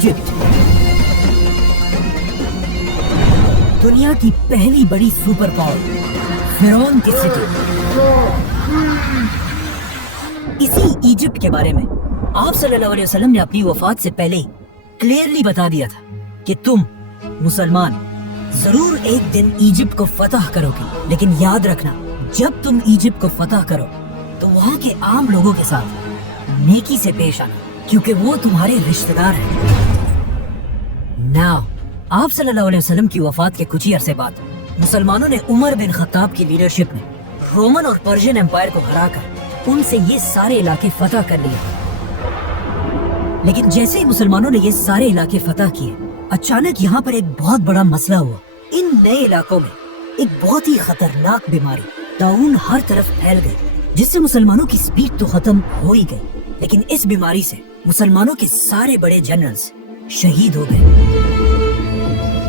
Egypt دنیا کی پہلی بڑی سپر پاور فرعون کی سٹی. اسی ایجپٹ کے بارے میں آپ صلی اللہ علیہ وسلم نے اپنی وفات سے پہلے کلیئرلی بتا دیا تھا کہ تم مسلمان ضرور ایک دن ایجپٹ کو فتح کرو گے, لیکن یاد رکھنا جب تم ایجپٹ کو فتح کرو تو وہاں کے عام لوگوں کے ساتھ نیکی سے پیش آنا, کیونکہ وہ تمہارے رشتہ دار ہیں. ناؤ آپ صلی اللہ علیہ وسلم کی وفات کے کچھ ہی عرصے بعد مسلمانوں نے عمر بن خطاب کی لیڈرشپ میں رومن اور پرشین امپائر کو ہرا کر ان سے یہ سارے علاقے فتح کر لیے. لیکن جیسے ہی مسلمانوں نے یہ سارے علاقے فتح کیے, اچانک یہاں پر ایک بہت بڑا مسئلہ ہوا. ان نئے علاقوں میں ایک بہت ہی خطرناک بیماری طاعون ہر طرف پھیل گئی, جس سے مسلمانوں کی سپیڈ تو ختم ہو ہی گئی, لیکن اس بیماری سے مسلمانوں کے سارے بڑے جنرلز شہید ہو گئے.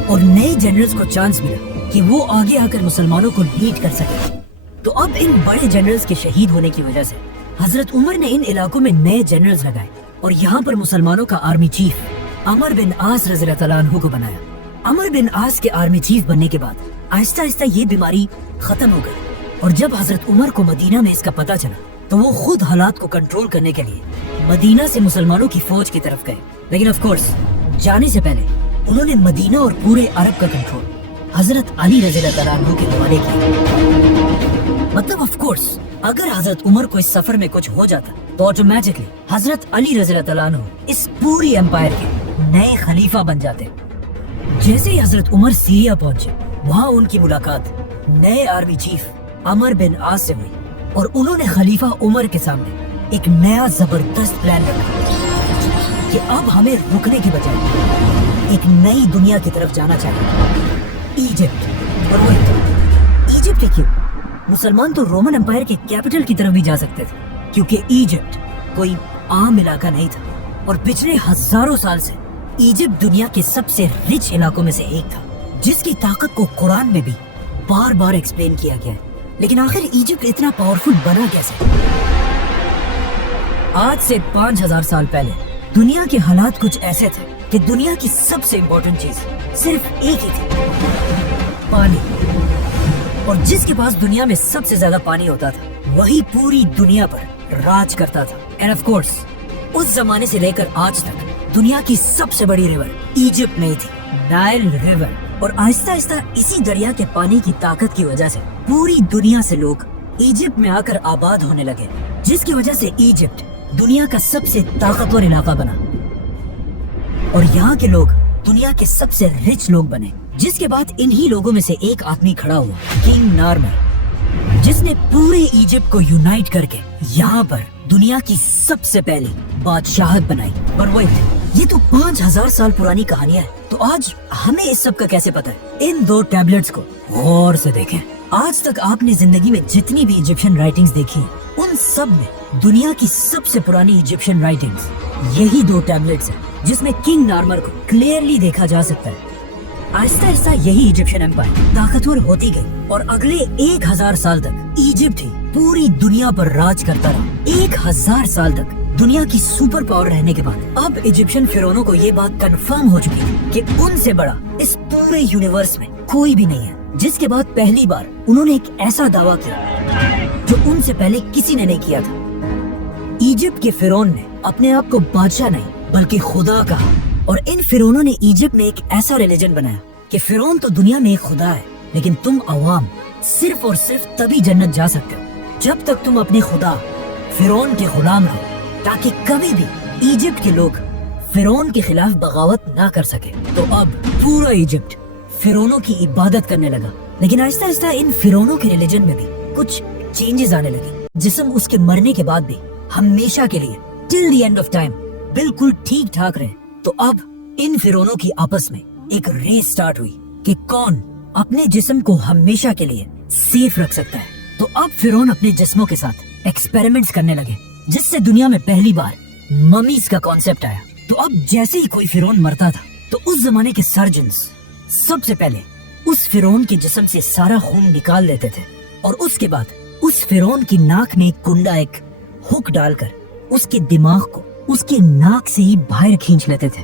اور نئے جنرلز کو چانس ملا کہ وہ آگے آ کر مسلمانوں کو لیڈ کر سکے. تو اب ان بڑے جنرلز کے شہید ہونے کی وجہ سے حضرت عمر نے ان علاقوں میں نئے جنرلز لگائے اور یہاں پر مسلمانوں کا آرمی چیف عمر بن عاص رضی اللہ تعالیٰ عنہ کو بنایا. عمر بن عاص کے آرمی چیف بننے کے بعد آہستہ آہستہ یہ بیماری ختم ہو گئی, اور جب حضرت عمر کو مدینہ میں اس کا پتہ چلا تو وہ خود حالات کو کنٹرول کرنے کے لیے مدینہ سے مسلمانوں کی فوج کی طرف گئے. لیکن آف کورس جانے سے پہلے انہوں نے مدینہ اور پورے عرب کا کنٹرول حضرت علی رضی اللہ تعالیٰ عنہ کے حوالے کیا. مطلب آف کورس اگر حضرت عمر کو اس سفر میں کچھ ہو جاتا تو آٹومیٹکلی حضرت علی رضی اللہ تعالیٰ عنہ اس پوری امپائر کے نئے خلیفہ بن جاتے. جیسے ہی حضرت عمر سیریا پہنچے, وہاں ان کی ملاقات نئے آرمی چیف عمر بن عاص سے ہوئی, اور انہوں نے خلیفہ عمر کے سامنے ایک نیا زبردست پلان رکھا کہ اب ہمیں رکنے کی بجائے ایک نئی دنیا کی طرف جانا چاہیے, ایجپٹ. اور وہ ایجپٹ کیوں؟ مسلمان تو رومن امپائر کے کیپٹل کی طرف بھی جا سکتے تھے, کیونکہ ایجپٹ کوئی عام علاقہ نہیں تھا, اور پچھلے ہزاروں سال سے ایجپٹ دنیا کے سب سے رچ علاقوں میں سے ایک تھا, جس کی طاقت کو قرآن میں بھی بار بار ایکسپلین کیا گیا ہے. لیکن آخر ایجپٹ اتنا پاورفل بنا کیسے؟ آج سے 5000 سال پہلے دنیا کے حالات کچھ ایسے تھے کہ دنیا کی سب سے امپورٹنٹ چیز صرف ایک ہی تھی, پانی. اور جس کے پاس دنیا میں سب سے زیادہ پانی ہوتا تھا وہی پوری دنیا پر راج کرتا تھا. اینڈ آف کورس اس زمانے سے لے کر آج تک دنیا کی سب سے بڑی ریور ایجپٹ میں ہی تھی, نائل ریور. اور آہستہ آہستہ اسی دریا کے پانی کی طاقت کی وجہ سے پوری دنیا سے لوگ ایجپٹ میں آ کر آباد ہونے لگے, جس کی وجہ سے ایجپٹ دنیا کا سب سے طاقتور علاقہ بنا, اور یہاں کے لوگ دنیا کے سب سے رچ لوگ بنے. جس کے بعد انہی لوگوں میں سے ایک آدمی کھڑا ہوا, کنگ نارمر, جس نے پورے ایجپٹ کو یونائٹ کر کے یہاں پر دنیا کی سب سے پہلی بادشاہت بنائی. اور وہی یہ تو 5000 سال پرانی کہانیاں ہیں, تو آج ہمیں اس سب کا کیسے پتا ہے؟ ان 2 ٹیبلٹس کو غور سے دیکھیں. آج تک آپ نے زندگی میں جتنی بھی ایجپشن رائٹنگز دیکھی ہیں, ان سب میں دنیا کی سب سے پرانی ایجپشن رائٹنگز یہی 2 ٹیبلٹس ہیں, جس میں کنگ نارمر کو کلیئرلی دیکھا جا سکتا ہے. آہستہ آہستہ یہی ایجپشن امپائر طاقتور ہوتی گئی, اور اگلے 1000 سال تک ایجپٹ ہی پوری دنیا پر راج کرتا رہا. 1000 سال تک دنیا کی سپر پاور رہنے کے بعد اب ایجپشین فرعونوں کو یہ بات کنفرم ہو چکی ہے کہ ان سے بڑا اس پورے یونیورس میں کوئی بھی نہیں ہے. جس کے بعد پہلی بار انہوں نے ایک ایسا دعویٰ کیا جو ان سے پہلے کسی نے نہیں کیا تھا. ایجپٹ کے فرعون نے اپنے آپ کو بادشاہ نہیں بلکہ خدا کہا, اور ان فرعونوں نے ایجپٹ میں ایک ایسا ریلیجن بنایا کہ فرعون تو دنیا میں ایک خدا ہے, لیکن تم عوام صرف اور صرف تبھی جنت جا سکتے ہو جب تک تم اپنے خدا فرعون کے غلام رہو, تاکہ کبھی بھی ایجپٹ کے لوگ فرعون کے خلاف بغاوت نہ کر سکے. تو اب پورا ایجپٹ فرعونوں کی عبادت کرنے لگا. لیکن آہستہ آہستہ ان فرعونوں کے ریلیجن میں بھی کچھ چینجز آنے لگے. جسم اس کے مرنے کے بعد بھی ہمیشہ کے لیے ٹل دی اینڈ آف ٹائم بالکل ٹھیک ٹھاک رہے. تو اب ان فرعونوں کی آپس میں ایک ریس سٹارٹ ہوئی کہ کون اپنے جسم کو ہمیشہ کے لیے سیف رکھ سکتا ہے. تو اب فرعون اپنے جسموں کے ساتھ ایکسپیریمنٹس کرنے لگے, جس سے دنیا میں پہلی بار ممیز کا کانسیپٹ آیا. تو اب جیسے ہی کوئی فرعون مرتا تھا تو اس زمانے کے سرجنز سب سے پہلے اس فرعون کے جسم سے سارا خون نکال لیتے تھے, اور اس کے بعد اس فرعون کی ناک میں کنڈا ایک ہک ڈال کر اس کے دماغ کو اس کے ناک سے ہی باہر کھینچ لیتے تھے.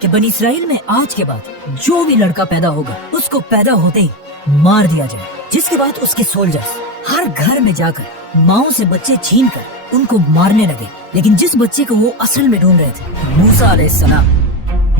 کہ بنی اسرائیل میں آج کے بعد جو بھی لڑکا پیدا ہوگا اس کو پیدا ہوتے ہی مار دیا جائے، جس کے بعد اس کے سولجرز ہر گھر میں جا کر ماؤں سے بچے چھین کر ان کو مارنے لگے۔ لیکن جس بچے کو وہ اصل میں ڈھونڈ رہے تھے، موسیٰ علیہ السلام،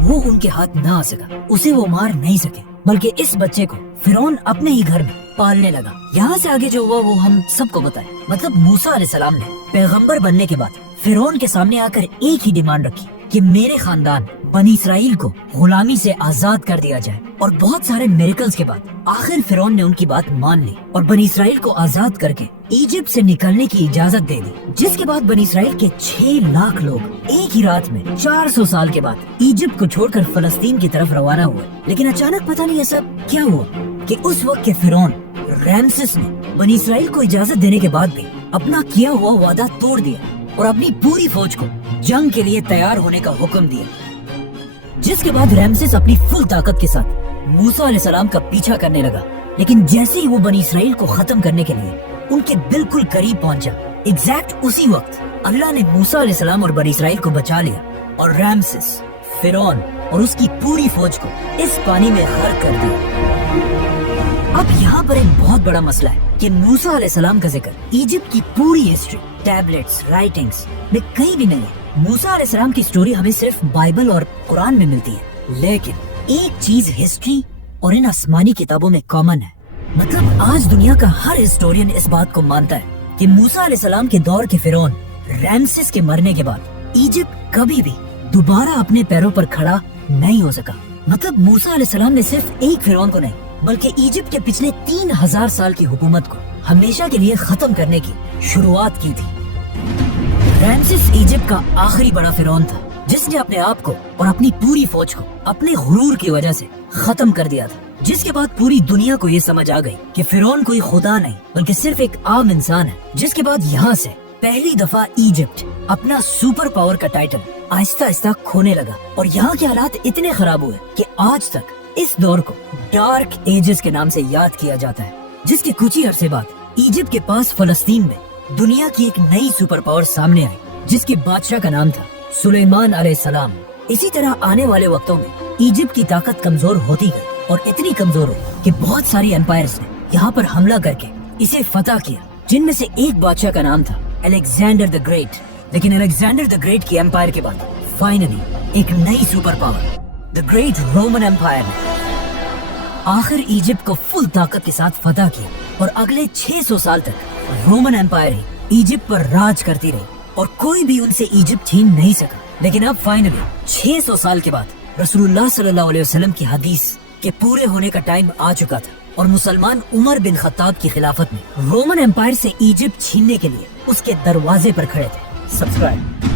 وہ ان کے ہاتھ نہ آ سکا، اسے وہ مار نہیں سکے، بلکہ اس بچے کو فرعون اپنے ہی گھر میں پالنے لگا۔ یہاں سے آگے جو ہوا وہ ہم سب کو پتا ہے۔ مطلب موسیٰ علیہ السلام نے پیغمبر بننے کے بعد فرعون کے سامنے آ کر ایک ہی ڈیمانڈ رکھی کہ میرے خاندان بنی اسرائیل کو غلامی سے آزاد کر دیا جائے، اور بہت سارے میریکلز کے بعد آخر فرعون نے ان کی بات مان لی اور بنی اسرائیل کو آزاد کر کے ایجپٹ سے نکلنے کی اجازت دے دی، جس کے بعد بنی اسرائیل کے 6 لاکھ لوگ ایک ہی رات میں 400 سال کے بعد ایجپٹ کو چھوڑ کر فلسطین کی طرف روانہ ہوئے۔ لیکن اچانک پتہ نہیں ایسا کیا ہوا کہ اس وقت کے فرعون رامسس نے بنی اسرائیل کو اجازت دینے کے بعد بھی اپنا کیا ہوا وعدہ توڑ دیا اور اپنی پوری فوج کو جنگ کے لیے تیار ہونے کا حکم دیا، جس کے بعد رامسس اپنی فل طاقت کے ساتھ موسیٰ علیہ السلام کا پیچھا کرنے لگا۔ لیکن جیسے ہی وہ بنی اسرائیل کو ختم کرنے کے لیے ان کے بالکل قریب پہنچا، ایگزیکٹ اسی وقت اللہ نے موسیٰ علیہ السلام اور بنی اسرائیل کو بچا لیا اور رامسس، فرعون اور اس کی پوری فوج کو اس پانی میں غرق کر دیا۔ اب یہاں پر ایک بہت بڑا مسئلہ ہے کہ موسیٰ علیہ السلام کا ذکر ایجپٹ کی پوری ہسٹری، ٹیبلٹس، رائٹنگز میں کہیں بھی نہیں ہے۔ موسیٰ علیہ السلام کی سٹوری ہمیں صرف بائبل اور قرآن میں ملتی ہے، لیکن ایک چیز ہسٹری اور ان آسمانی کتابوں میں کامن ہے۔ مطلب آج دنیا کا ہر ہسٹورین اس بات کو مانتا ہے کہ موسیٰ علیہ السلام کے دور کے فرعون رامسس کے مرنے کے بعد ایجپٹ کبھی بھی دوبارہ اپنے پیروں پر کھڑا نہیں ہو سکا۔ مطلب موسیٰ علیہ السلام نے صرف ایک فرعون کو نہیں بلکہ ایجپٹ کے پچھلے 3000 سال کی حکومت کو ہمیشہ کے لیے ختم کرنے کی شروعات کی تھی۔ رامسس ایجپٹ کا آخری بڑا فرعون تھا جس نے اپنے آپ کو اور اپنی پوری فوج کو اپنے غرور کی وجہ سے ختم کر دیا تھا، جس کے بعد پوری دنیا کو یہ سمجھ آ گئی کہ فرعون کوئی خدا نہیں بلکہ صرف ایک عام انسان ہے۔ جس کے بعد یہاں سے پہلی دفعہ ایجپٹ اپنا سپر پاور کا ٹائٹل آہستہ آہستہ کھونے لگا، اور یہاں کے حالات اتنے خراب ہوئے کہ آج تک اس دور کو ڈارک ایجز کے نام سے یاد کیا جاتا ہے۔ جس کے کچھ ہی عرصے بعد ایجپٹ کے پاس فلسطین میں دنیا کی ایک نئی سپر پاور سامنے آئی جس کے بادشاہ کا نام تھا سلیمان علیہ السلام۔ اسی طرح آنے والے وقتوں میں ایجپٹ کی طاقت کمزور ہوتی گئی اور اتنی کمزور ہوئی کہ بہت ساری امپائرز نے یہاں پر حملہ کر کے اسے فتح کیا، جن میں سے ایک بادشاہ کا نام تھا الیگزینڈر دی گریٹ۔ لیکن الیگزینڈر دی گریٹ کی امپائر کے بعد فائنلی ایک نئی super power the great Roman empire نے آخر ایجپٹ کو فل طاقت کے ساتھ فتح کیا، اور اگلے 600 سال تک رومن امپائر ہی ایجپٹ پر راج کرتی رہی اور کوئی بھی ان سے ایجپٹ چھین نہیں سکا۔ لیکن اب فائنلی 600 سال کے بعد رسول اللہ صلی اللہ علیہ وسلم کی حدیث کے پورے ہونے کا ٹائم آ چکا تھا، اور مسلمان عمر بن خطاب کی خلافت میں رومن امپائر سے ایجپٹ چھیننے کے لیے اس کے دروازے پر کھڑے تھے۔ سبسکرائب